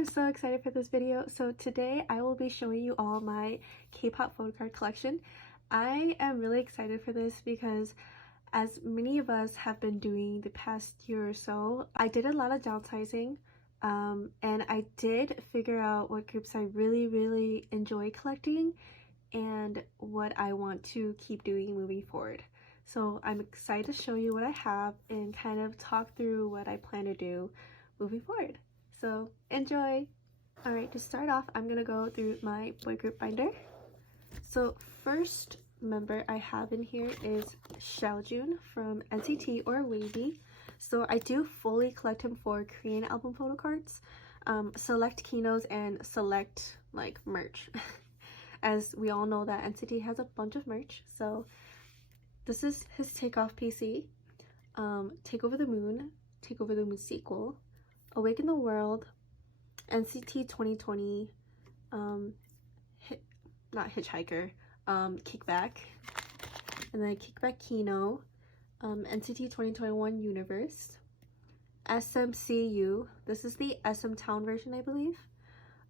I'm so excited for this video. So today I will be showing you all my K-pop photo card collection. I am really excited for this because as many of us have been doing the past year or so, I did a lot of downsizing and I did figure out what groups I really enjoy collecting and what I want to keep doing moving forward. So I'm excited to show you what I have and kind of talk through what I plan to do moving forward. So enjoy! Alright, to start off, I'm gonna go through my boy group binder. So first member I have in here is Xiaojun from NCT or Wavy. So I do fully collect him for Korean album photo cards, select keynotes, and select like merch. As we all know that NCT has a bunch of merch. So this is his Takeoff PC, Take Over the Moon sequel, Awaken the World, NCT 2020, not Hitchhiker, Kickback, and then Kickback Kino, NCT 2021 Universe, SMCU, this is the SM Town version I believe,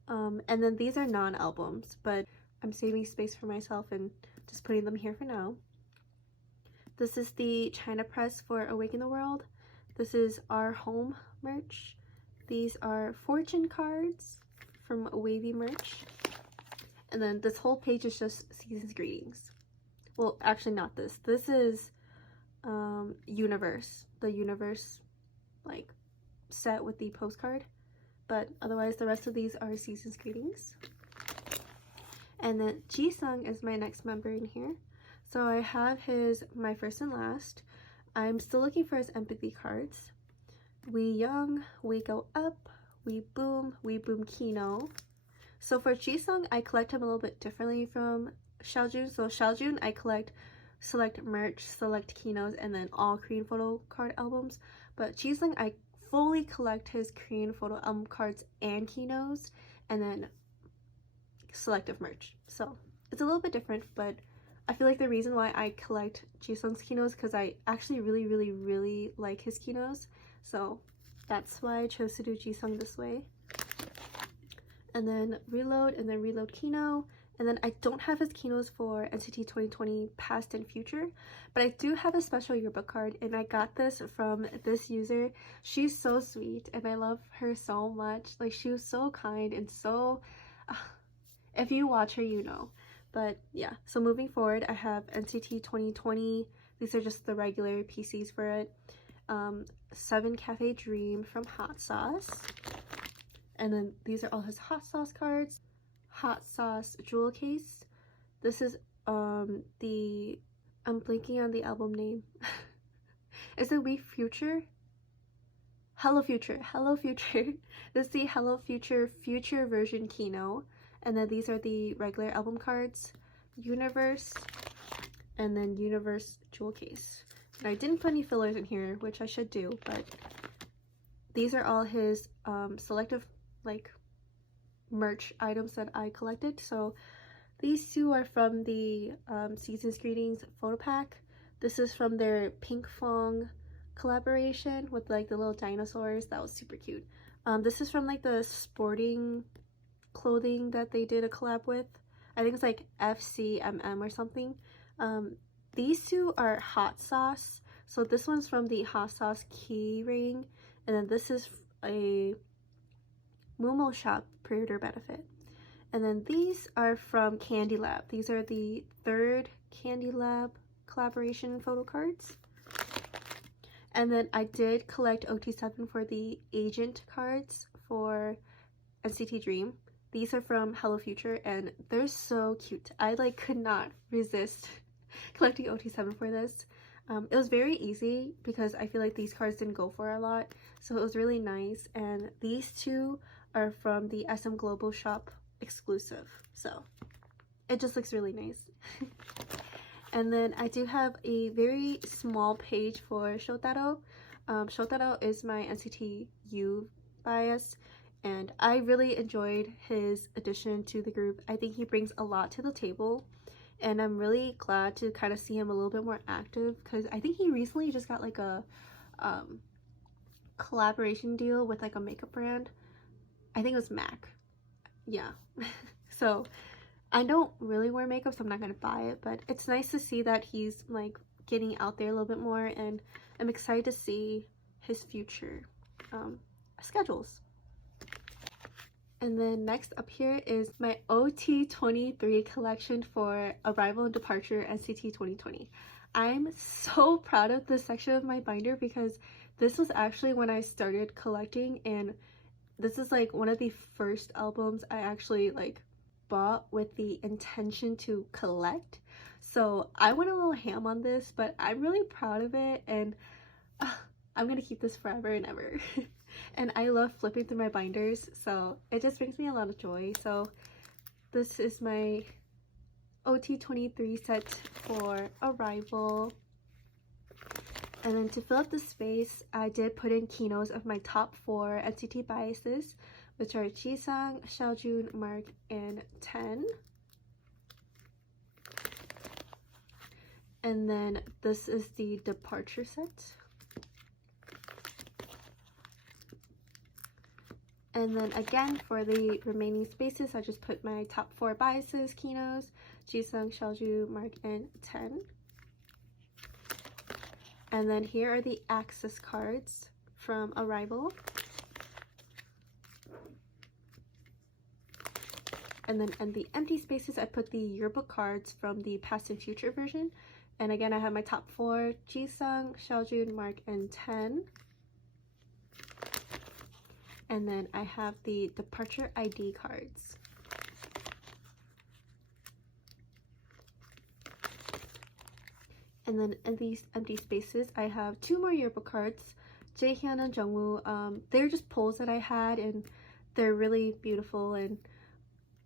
and then these are non-albums, but I'm saving space for myself and just putting them here for now. This is the China press for Awaken the World. This is our home merch. These are fortune cards from Wavy merch. And then this whole page is just season's greetings. Well, actually not this. This is Universe. The Universe like set with the postcard. But otherwise the rest of these are season's greetings. And then Jisung is my next member in here. So I have his My First and Last. I'm still looking for his empathy cards. We Young, We Go Up, We Boom Kino. So for Jisung, I collect him a little bit differently from Xiaojun. So Xiaojun, I collect select merch, select kinos, and then all Korean photo card albums. But Jisung, I fully collect his Korean photo album cards and kinos, and then selective merch. So it's a little bit different, but I feel like the reason why I collect Jisung's kinos because I actually really like his kinos. So that's why I chose to do Jisung this way. And then Reload, and then Reload Kino. And then I don't have his kinos for NCT 2020 Past and Future, but I do have a special yearbook card, and I got this from this user. She's so sweet, and I love her so much. Like, she was so kind and so... if you watch her, you know. But yeah, so moving forward, I have NCT 2020. These are just the regular PCs for it. 7 Cafe Dream from Hot Sauce. And then these are all his Hot Sauce cards. Hot Sauce jewel case. This is I'm blanking on the album name. Is it We Future? Hello Future. This is the Hello Future version Kino. And then these are the regular album cards, Universe, and then Universe jewel case. And I didn't put any fillers in here, which I should do, but these are all his selective like merch items that I collected. So these two are from the Season's Greetings photo pack. This is from their Pink Fong collaboration with like the little dinosaurs. That was super cute. This is from like the sporting clothing that they did a collab with. I think it's like FCMM or something. These two are Hot Sauce. So this one's from the Hot Sauce key ring, and then this is a Momo Shop pre-order benefit. And then these are from Candy Lab. These are the 3rd Candy Lab collaboration photo cards. And then I did collect OT7 for the agent cards for NCT Dream. These are from Hello Future, and they're so cute. I like could not resist collecting OT7 for this. It was very easy because I feel like these cards didn't go for a lot, so it was really nice. And these two are from the SM Global Shop exclusive, so it just looks really nice. And then I do have a very small page for Shotaro. Shotaro is my NCT U bias, and I really enjoyed his addition to the group. I think he brings a lot to the table, and I'm really glad to kind of see him a little bit more active because I think he recently just got like a collaboration deal with like a makeup brand. I think it was MAC. Yeah. So I don't really wear makeup, so I'm not gonna buy it, but it's nice to see that he's like getting out there a little bit more, and I'm excited to see his future schedules. And then next up here is my OT23 collection for Arrival and Departure NCT 2020. I'm so proud of this section of my binder because this was actually when I started collecting, and this is like one of the first albums I actually like bought with the intention to collect. So I went a little ham on this, but I'm really proud of it, and I'm gonna keep this forever and ever. And I love flipping through my binders, so it just brings me a lot of joy. So this is my OT23 set for Arrival. And then to fill up the space, I did put in keynotes of my top 4 NCT biases, which are Jisung, Xiaojun, Mark, and 10. And then this is the departure set. And then again, for the remaining spaces, I just put my top 4 biases, keynotes, Jisung, Xiaojun, Mark, and 10. And then here are the access cards from Arrival. And then in the empty spaces, I put the yearbook cards from the past and future version. And again, I have my top 4, Jisung, Xiaojun, Mark, and 10. And then I have the departure ID cards. And then in these empty spaces, I have 2 more yearbook cards, Jaehyun and Jungwoo. They're just polls that I had, and they're really beautiful. And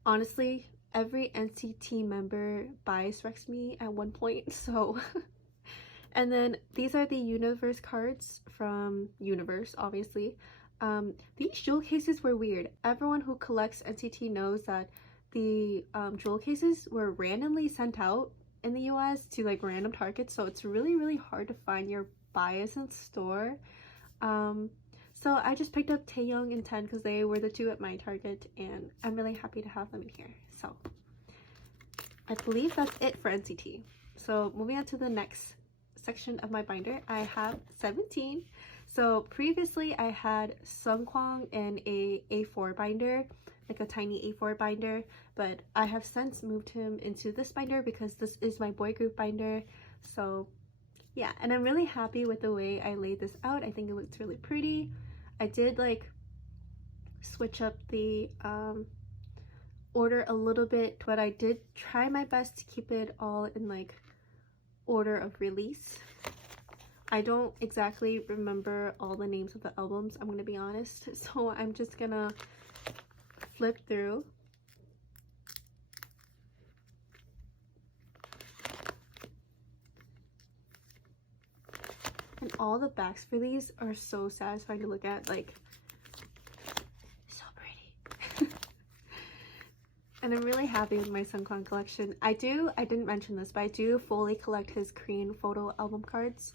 honestly, every NCT member bias wrecks me at one point, so. And then these are the Universe cards from Universe, obviously. These jewel cases were weird. Everyone who collects NCT knows that the jewel cases were randomly sent out in the US to like random targets, so it's really hard to find your bias in store. So I just picked up Taeyoung and 10 because they were the 2 at my target, and I'm really happy to have them in here. So I believe that's it for NCT. So moving on to the next section of my binder, I have 17. So previously I had Sungkwang in a A4 binder, like a tiny A4 binder, but I have since moved him into this binder because this is my boy group binder. So yeah, and I'm really happy with the way I laid this out. I think it looks really pretty. I did like switch up the order a little bit, but I did try my best to keep it all in like order of release. I don't exactly remember all the names of the albums, I'm gonna be honest, so I'm just gonna flip through. And all the backs for these are so satisfying to look at, like, so pretty. And I'm really happy with my Sungkwang collection. I didn't mention this, but I do fully collect his Korean photo album cards,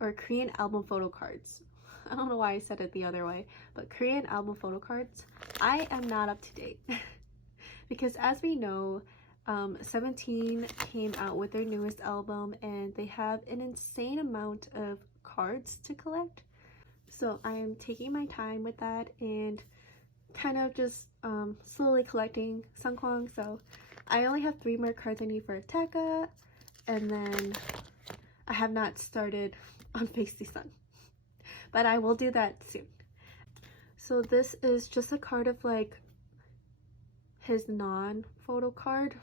or Korean album photo cards. I don't know why I said it the other way, but Korean album photo cards. I am not up to date because, as we know, 17 came out with their newest album and they have an insane amount of cards to collect. So I am taking my time with that and kind of just slowly collecting Sungkwang. So I only have 3 more cards I need for Attack-a, and then I have not started on Face the Sun, but I will do that soon. So this is just a card of like his non-photo card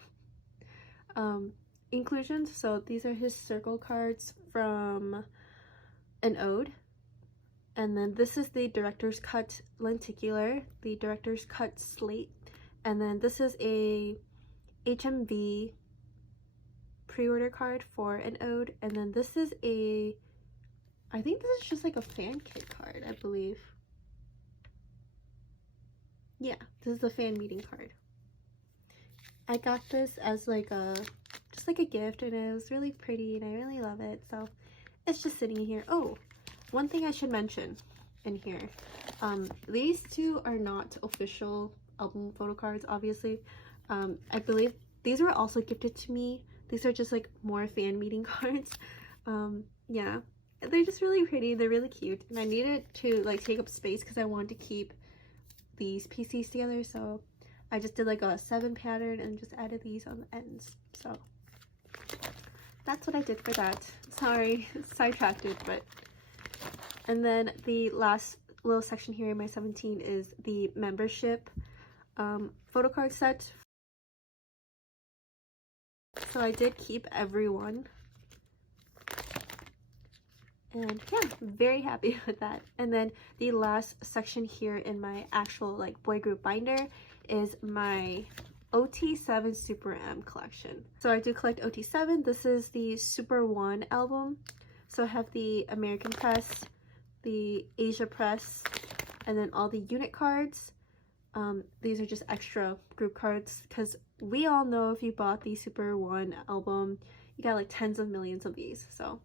inclusions. So these are his circle cards from an ode, and then this is the director's cut lenticular, the director's cut slate, and then this is a HMV pre-order card for an ode, and then this is a, I think this is just like a fan kit card, I believe. Yeah, this is a fan meeting card. I got this as like a, just like a gift, and it was really pretty and I really love it, so it's just sitting here. Oh, one thing I should mention in here These two are not official album photo cards, obviously. I believe these were also gifted to me. These are just like more fan meeting cards. Yeah, they're just really pretty. They're really cute, and I needed to like take up space because I wanted to keep these pieces together. So I just did like a 7 pattern and just added these on the ends. So that's what I did for that. Sorry, sidetracked it, but. And then the last little section here in my 17 is the membership photo card set. So I did keep everyone. And yeah, very happy with that. And then the last section here in my actual like boy group binder is my OT7 SuperM collection. So I do collect OT7. This is the Super 1 album. So I have the American press, the Asia press, and then all the unit cards. These are just extra group cards because we all know if you bought the Super 1 album, you got like tens of millions of these. So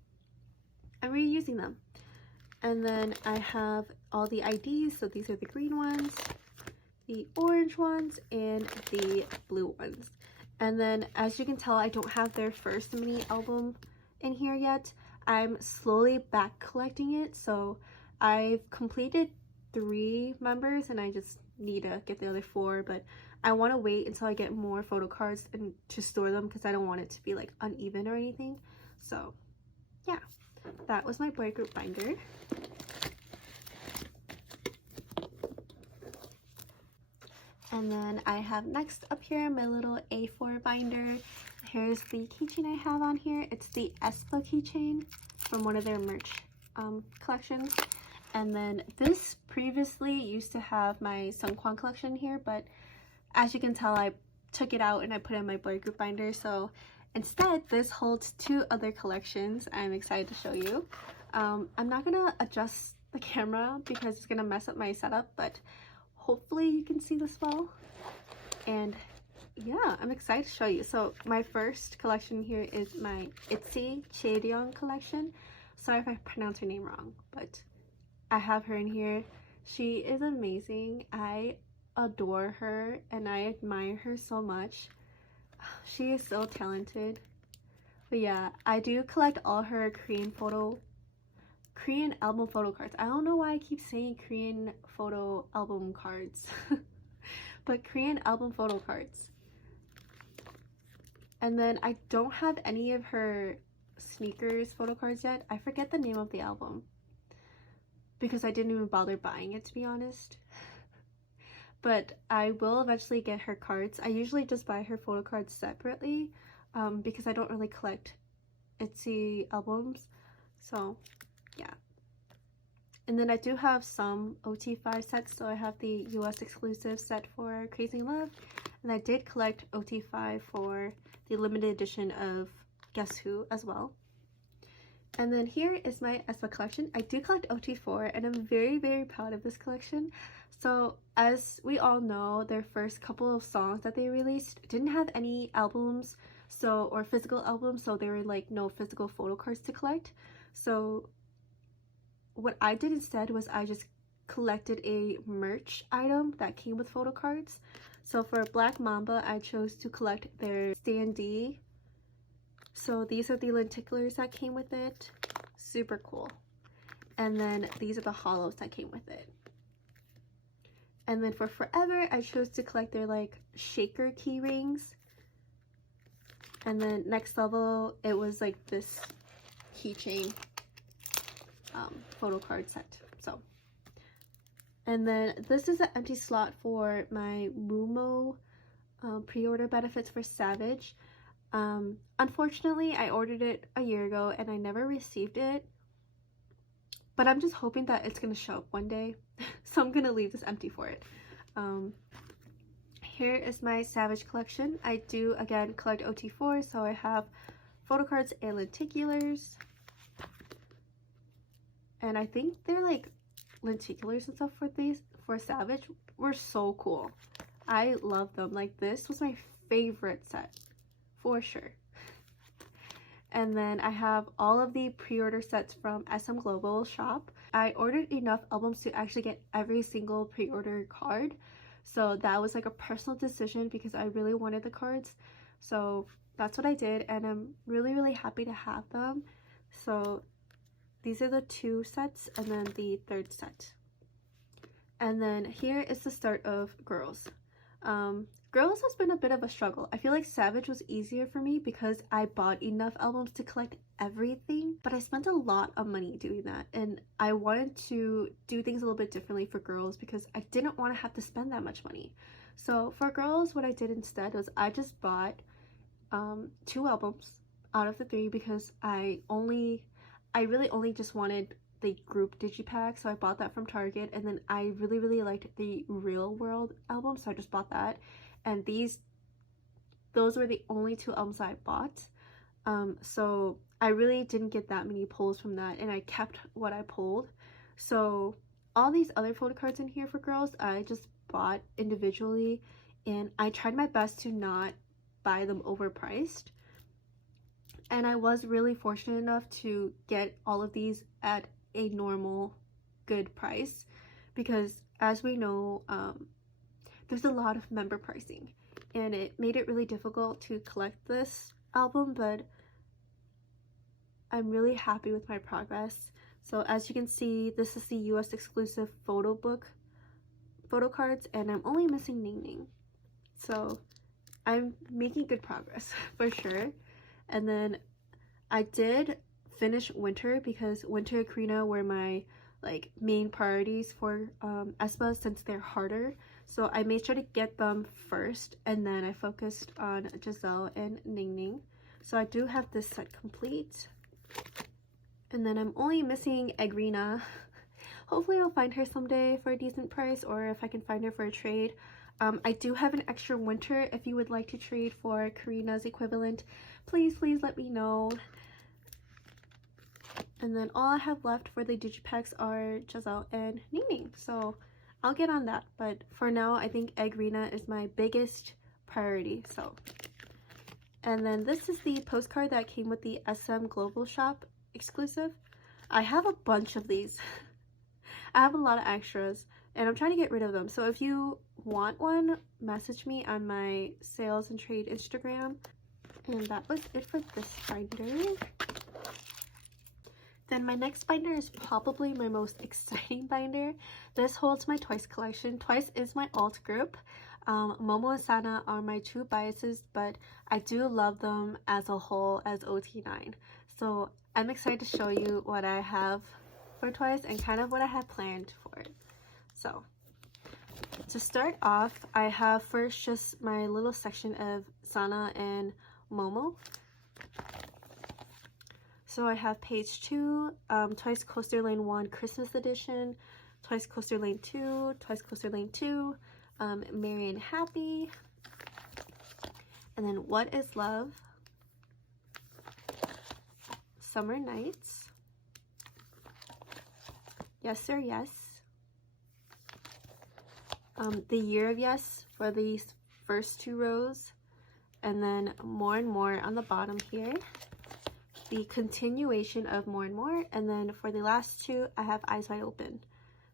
I'm reusing them. And then I have all the IDs. So these are the green ones, the orange ones, and the blue ones. And then as you can tell, I don't have their first mini album in here yet. I'm slowly back collecting it. So I've completed 3 members and I just need to get the other 4, but I want to wait until I get more photo cards and to store them because I don't want it to be like uneven or anything. So yeah, that was my boy group binder. And then I have next up here my little A4 binder. Here's the keychain I have on here. It's the Aespa keychain from one of their merch collections. And then this previously used to have my Sungkwan collection here, but as you can tell, I took it out and I put it in my boy group binder. So instead, this holds 2 other collections I'm excited to show you. I'm not gonna adjust the camera because it's gonna mess up my setup, but hopefully you can see this well. And yeah, I'm excited to show you. So my first collection here is my Itzy Chaeryong collection. Sorry if I pronounce her name wrong, but I have her in here. She is amazing. I adore her and I admire her so much. She is so talented. But yeah, I do collect all her Korean album photo cards. I don't know why I keep saying Korean photo album cards. But Korean album photo cards. And then I don't have any of her sneakers photo cards yet. I forget the name of the album because I didn't even bother buying it, to be honest. But I will eventually get her cards. I usually just buy her photo cards separately because I don't really collect Itzy albums. So yeah. And then I do have some OT5 sets. So I have the US exclusive set for Crazy in Love. And I did collect OT5 for the limited edition of Guess Who as well. And then here is my Aespa collection. I do collect OT4 and I'm very, very proud of this collection. So as we all know, their first couple of songs that they released didn't have any albums, or physical albums, so there were like no physical photo cards to collect. So what I did instead was I just collected a merch item that came with photo cards. So for Black Mamba, I chose to collect their standee. So these are the lenticulars that came with it. Super cool. And then these are the hollows that came with it. And then for Forever, I chose to collect their like shaker key rings. And then Next Level, it was like this keychain photo card set. So, and then this is an empty slot for my Mumo pre-order benefits for Savage. Unfortunately, I ordered it a year ago and I never received it. But I'm just hoping that it's gonna show up one day. So I'm gonna leave this empty for it. Here is my Savage collection. I do again collect OT4, so I have photo cards and lenticulars. And I think they're like lenticulars and stuff for these for Savage were so cool. I love them. Like this was my favorite set for sure. And then I have all of the pre-order sets from SM Global shop. I ordered enough albums to actually get every single pre-order card. So that was like a personal decision because I really wanted the cards. So that's what I did, and I'm really happy to have them. So these are the 2 sets and then the 3rd set. And then here is the start of Girls. Girls has been a bit of a struggle. I feel like Savage was easier for me because I bought enough albums to collect everything, but I spent a lot of money doing that, and I wanted to do things a little bit differently for Girls because I didn't want to have to spend that much money. So for Girls, what I did instead was I just bought 2 albums out of the 3 because I really only just wanted the group digipack, so I bought that from Target, and then I really liked the Real World album, so I just bought that. And those were the only 2 albums I bought. So I really didn't get that many pulls from that, and I kept what I pulled. So all these other photo cards in here for Girls, I just bought individually, and I tried my best to not buy them overpriced. And I was really fortunate enough to get all of these at a normal good price, because as we know, there's a lot of member pricing, and it made it really difficult to collect this album, but I'm really happy with my progress. So as you can see, this is the US exclusive photo cards, and I'm only missing Ning Ning. So I'm making good progress for sure. And then I did finish Winter because Winter and Karina were my like main priorities for Aespa, since they're harder. So I made sure to get them first, and then I focused on Giselle and Ning Ning. So I do have this set complete. And then I'm only missing Agrina. Hopefully I'll find her someday for a decent price, or if I can find her for a trade. I do have an extra Winter if you would like to trade for Karina's equivalent. Please let me know. And then all I have left for the digipacks are Giselle and Ning Ning, so I'll get on that. But for now, I think Agrina is my biggest priority. So, and then this is the postcard that came with the SM Global Shop exclusive. I have a bunch of these. I have a lot of extras, and I'm trying to get rid of them. So if you want one, message me on my sales and trade Instagram. And that was it for this binder. Then my next binder is probably my most exciting binder. This holds my Twice collection. Twice is my alt group. Momo and Sana are my 2 biases, but I do love them as a whole as OT9. So I'm excited to show you what I have for Twice and kind of what I have planned for it. So to start off, I have first just my little section of Sana and Momo. So I have page 2, Twice Coaster Lane 1 Christmas Edition, Twice Coaster Lane 2, Twice Coaster Lane 2, Merry and Happy, and then What is Love, Summer Nights, Yes Sir Yes, The Year of Yes for these first 2 rows, and then More and More on the bottom here. The continuation of More and More, and then for the last 2 I have Eyes Wide Open.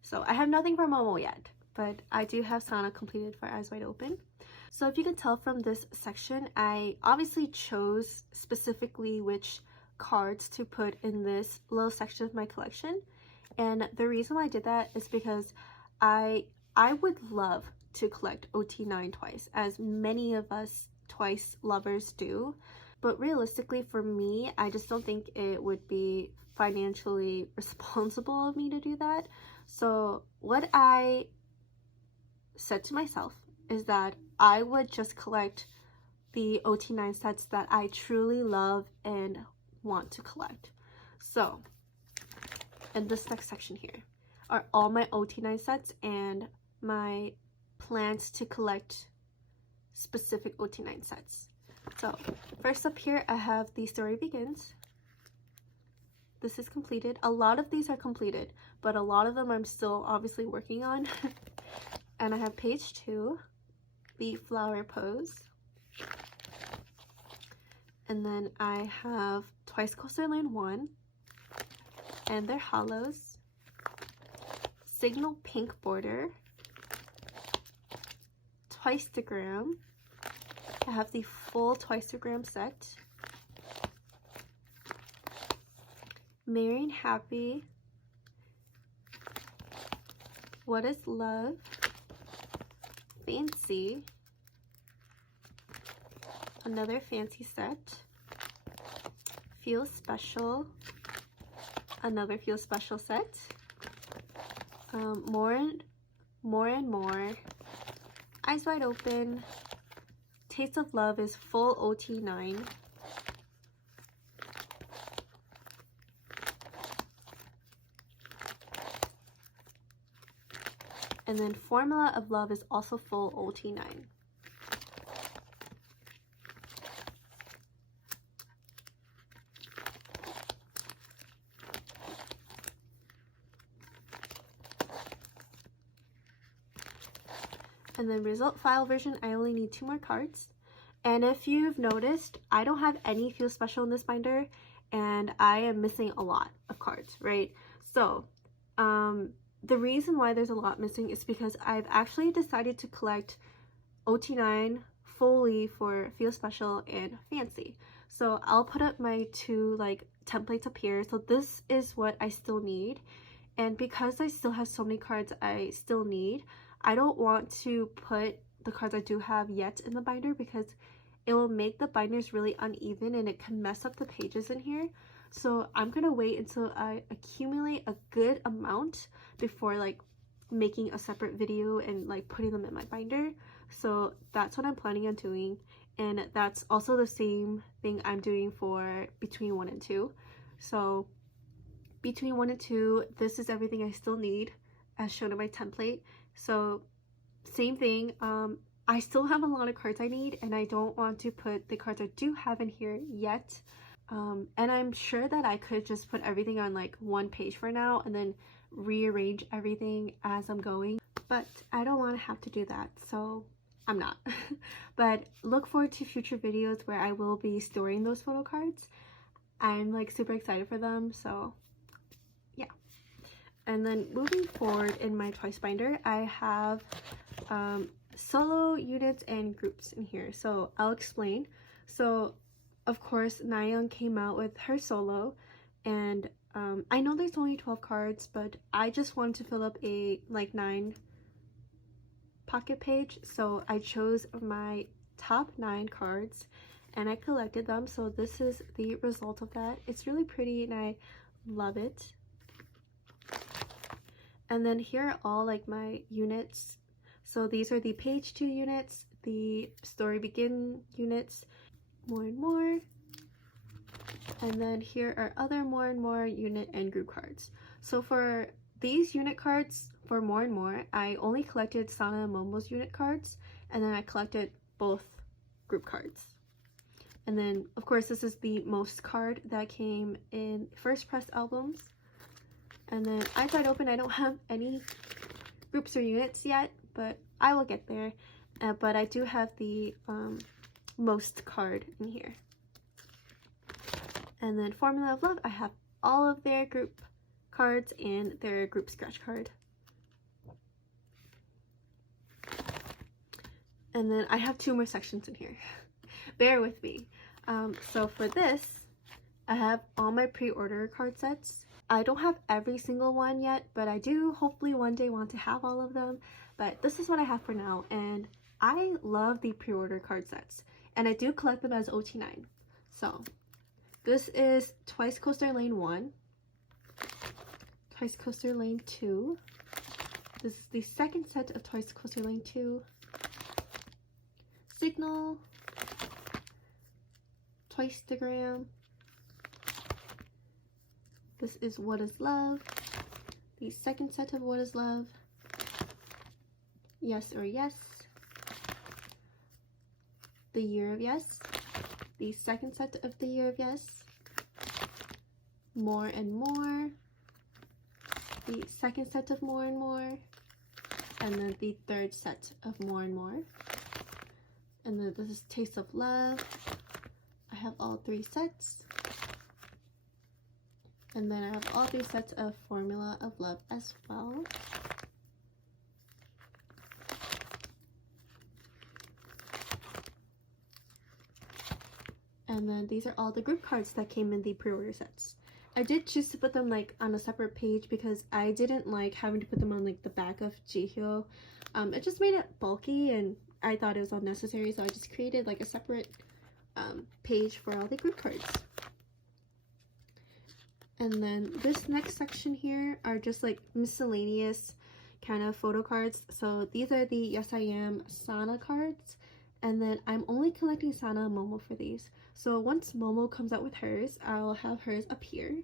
So I have nothing for Momo yet, but I do have Sana completed for Eyes Wide Open. So if you can tell from this section, I obviously chose specifically which cards to put in this little section of my collection, and the reason why I did that is because I would love to collect OT9 Twice, as many of us Twice lovers do. But realistically for me, I just don't think it would be financially responsible of me to do that. So what I said to myself is that I would just collect the OT9 sets that I truly love and want to collect. So in this next section here are all my OT9 sets and my plans to collect specific OT9 sets. So first up here, I have The Story Begins. This is completed. A lot of these are completed, but a lot of them I'm still obviously working on. And I have page 2, The Flower Pose. And then I have Twice Coaster Lane 1 and their hollows. Signal pink border, Twice-gram. I have the full Twice-gram set. Merry and Happy, What is Love, Fancy, another fancy set, Feel Special, another Feel Special set, More and More, Eyes Wide Open, Taste of Love is full OT9, and then Formula of Love is also full OT9. And then result file version, I only need 2 more cards. And if you've noticed, I don't have any Feel Special in this binder, and I am missing a lot of cards, right? So, the reason why there's a lot missing is because I've actually decided to collect OT9 fully for Feel Special and Fancy. So I'll put up my 2 like templates up here. So this is what I still need. And because I still have so many cards I still need, I don't want to put the cards I do have yet in the binder because it will make the binders really uneven and it can mess up the pages in here. So I'm gonna wait until I accumulate a good amount before like making a separate video and like putting them in my binder. So that's what I'm planning on doing, and that's also the same thing I'm doing for between 1 and 2. So between 1 and 2, this is everything I still need as shown in my template. So same thing, I still have a lot of cards I need, and I don't want to put the cards I do have in here yet. And I'm sure that I could just put everything on like 1 page for now and then rearrange everything as I'm going, but I don't want to have to do that, so I'm not. But look forward to future videos where I will be storing those photo cards. I'm like super excited for them, so yeah. And then moving forward in my Twice binder, I have solo units and groups in here, so I'll explain. So of course Nayeon came out with her solo, and I know there's only 12 cards, but I just wanted to fill up a like 9 pocket page, so I chose my top 9 cards and I collected them. So this is the result of that. It's really pretty and I love it. And then here are all like my units. So these are the page 2 units, the story begin units, more and more. And then here are other more and more unit and group cards. So for these unit cards, for more and more, I only collected Sana and Momo's unit cards, and then I collected both group cards. And then of course this is the most card that came in first press albums. And then Eyes Wide Open, I don't have any groups or units yet, but I will get there. But I do have the most card in here. And then Formula of Love, I have all of their group cards and their group scratch card. And then I have 2 more sections in here. Bear with me. So for this, I have all my pre-order card sets. I don't have every single one yet, but I do hopefully one day want to have all of them. But this is what I have for now, and I love the pre-order card sets. And I do collect them as OT9. So this is Twice Coaster Lane 1, Twice Coaster Lane 2. This is the second set of Twice Coaster Lane 2. Signal, Twice-gram. This is What is Love, the second set of What is Love. Yes or Yes, The Year of Yes, the second set of The Year of Yes. More and More, the second set of More and More, and then the third set of More and More. And then this is Taste of Love. I have all 3 sets. And then I have all 3 sets of Formula of Love as well. And then these are all the group cards that came in the pre-order sets. I did choose to put them like on a separate page because I didn't like having to put them on like the back of Jihyo. It just made it bulky and I thought it was unnecessary, so I just created like a separate page for all the group cards. And then this next section here are just like miscellaneous kind of photo cards. So these are the Yes I Am Sana cards. And then I'm only collecting Sana and Momo for these. So once Momo comes out with hers, I'll have hers appear.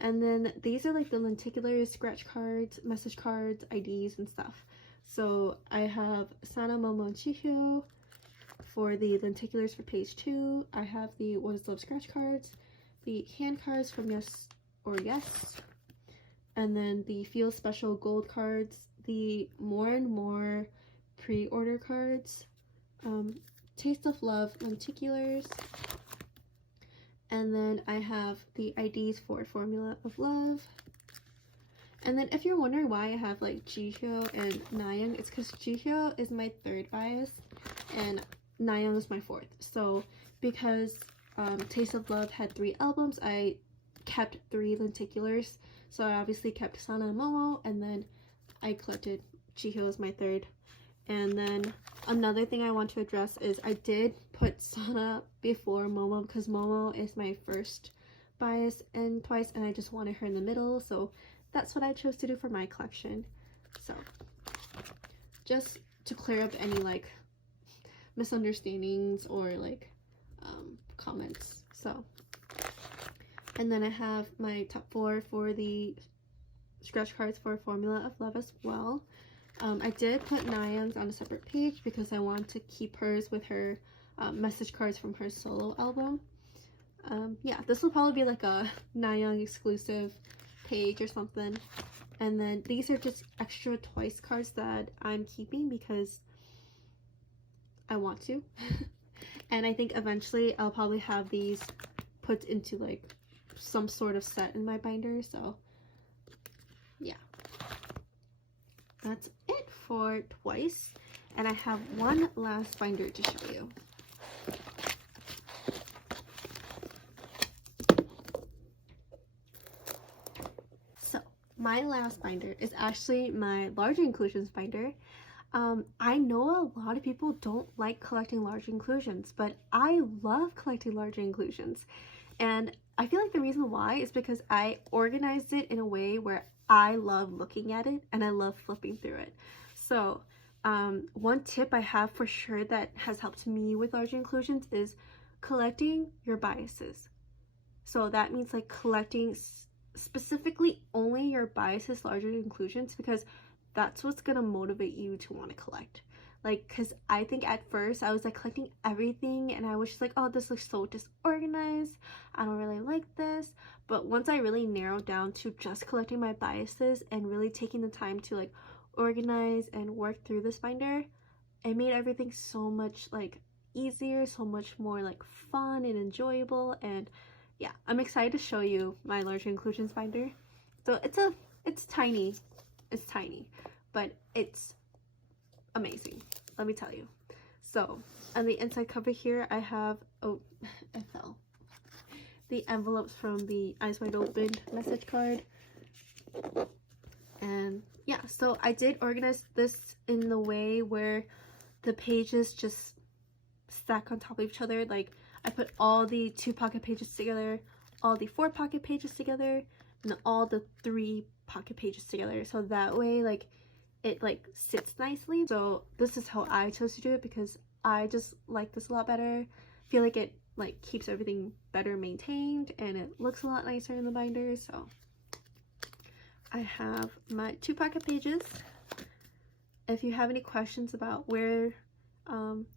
And then these are like the lenticulars, scratch cards, message cards, IDs, and stuff. So I have Sana, Momo, and Jihyo for the lenticulars for page 2. I have the What is Love scratch cards, the hand cards from Yes or Yes, and then the Feel Special gold cards, the More and More pre-order cards, Taste of Love lenticulars, and then I have the IDs for Formula of Love. And then if you're wondering why I have like Jihyo and Nayoung, it's because Jihyo is my 3rd bias and Nayoung is my 4th. So because Taste of Love had 3 albums, I kept 3 lenticulars. So I obviously kept Sana and Momo, and then I collected Jihyo as my 3rd. And then another thing I want to address is I did put Sana before Momo because Momo is my 1st bias and twice, and I just wanted her in the middle, so that's what I chose to do for my collection. So just to clear up any like misunderstandings or like comments. So, and then I have my top 4 for the scratch cards for Formula of Love as well. I did put Nayoung's on a separate page because I want to keep hers with her message cards from her solo album. Yeah, this will probably be like a Nayoung exclusive page or something. And then these are just extra twice cards that I'm keeping because I want to. And I think eventually I'll probably have these put into like some sort of set in my binder, so yeah. That's it for twice, and I have one last binder to show you. So my last binder is actually my larger inclusions binder. I know a lot of people don't like collecting large inclusions, but I love collecting larger inclusions. And I feel like the reason why is because I organized it in a way where I love looking at it and I love flipping through it. So one tip I have for sure that has helped me with large inclusions is collecting your biases. So that means like collecting specifically only your biases larger inclusions, because that's what's gonna motivate you to want to collect. Like, because I think at first I was like collecting everything and I was just like, oh, this looks so disorganized, I don't really like this. But once I really narrowed down to just collecting my biases and really taking the time to like organize and work through this binder, it made everything so much like easier, so much more like fun and enjoyable. And yeah, I'm excited to show you my larger inclusions binder. So it's tiny, but it's amazing, let me tell you. So on the inside cover here I have, oh, I fell, the envelopes from the Eyes Wide Open message card. And yeah, so I did organize this in the way where the pages just stack on top of each other. Like I put all the 2 pocket pages together, all the 4 pocket pages together, and all the 3 pocket pages together, so that way like it like sits nicely. So this is how I chose to do it because I just like this a lot better. I feel like it like keeps everything better maintained and it looks a lot nicer in the binder. So I have my 2 pocket pages. If you have any questions about where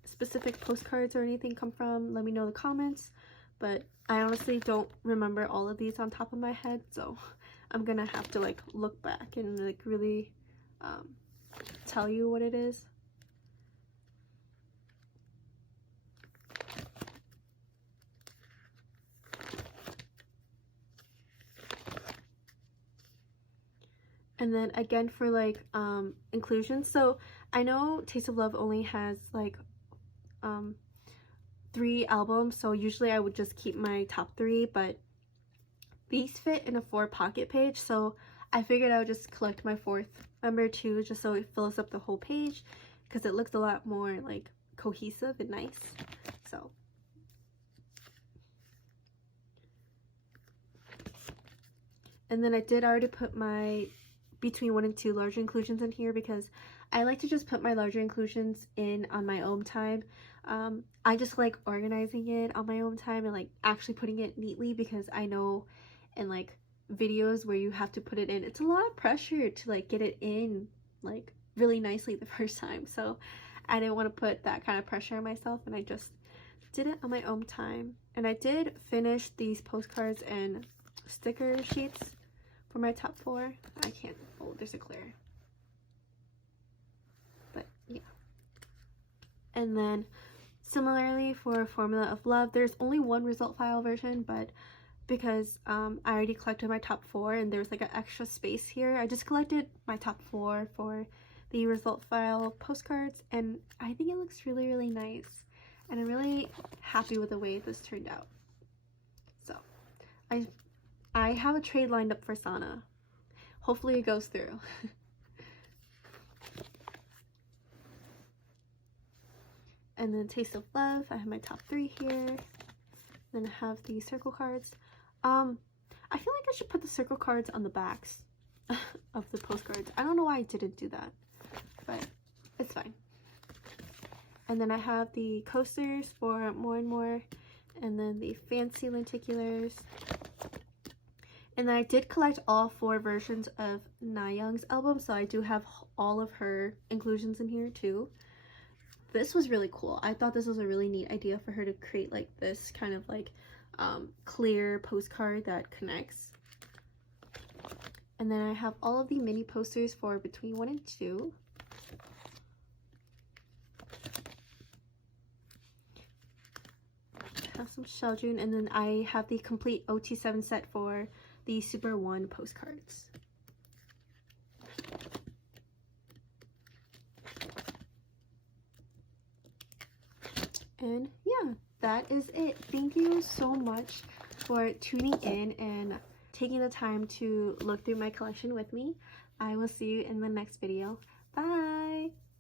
specific postcards or anything come from, let me know in the comments. But I honestly don't remember all of these on top of my head, so I'm gonna have to like look back and like really tell you what it is. And then again for like inclusion, so I know Taste of Love only has like 3 albums, so usually I would just keep my top 3, but these fit in a 4 pocket page, so I figured I would just collect my 4th member too, just so it fills up the whole page, because it looks a lot more like cohesive and nice. So and then I did already put my between 1 and 2 larger inclusions in here, because I like to just put my larger inclusions in on my own time. I just like organizing it on my own time and like actually putting it neatly, because I know in like videos where you have to put it in, it's a lot of pressure to like get it in like really nicely the first time. So I didn't want to put that kind of pressure on myself, and I just did it on my own time. And I did finish these postcards and sticker sheets for my top 4. I can't, oh, there's a clear. But yeah. And then similarly for Formula of Love, there's only 1 result file version, but because I already collected my top 4 and there's like an extra space here, I just collected my top 4 for the result file postcards, and I think it looks really, really nice, and I'm really happy with the way this turned out. So I have a trade lined up for Sana. Hopefully it goes through. And then Taste of Love, I have my top 3 here. Then I have the circle cards. I feel like I should put the circle cards on the backs of the postcards. I don't know why I didn't do that, but it's fine. And then I have the coasters for More and More, and then the fancy lenticulars. And then I did collect all 4 versions of Nayoung's album, so I do have all of her inclusions in here too. This was really cool. I thought this was a really neat idea for her to create like this kind of like clear postcard that connects. And then I have all of the mini posters for Between 1 and 2. I have some Shell June, and then I have the complete OT7 set for the Super 1 postcards. And yeah, that is it. Thank you so much for tuning in and taking the time to look through my collection with me. I will see you in the next video. Bye!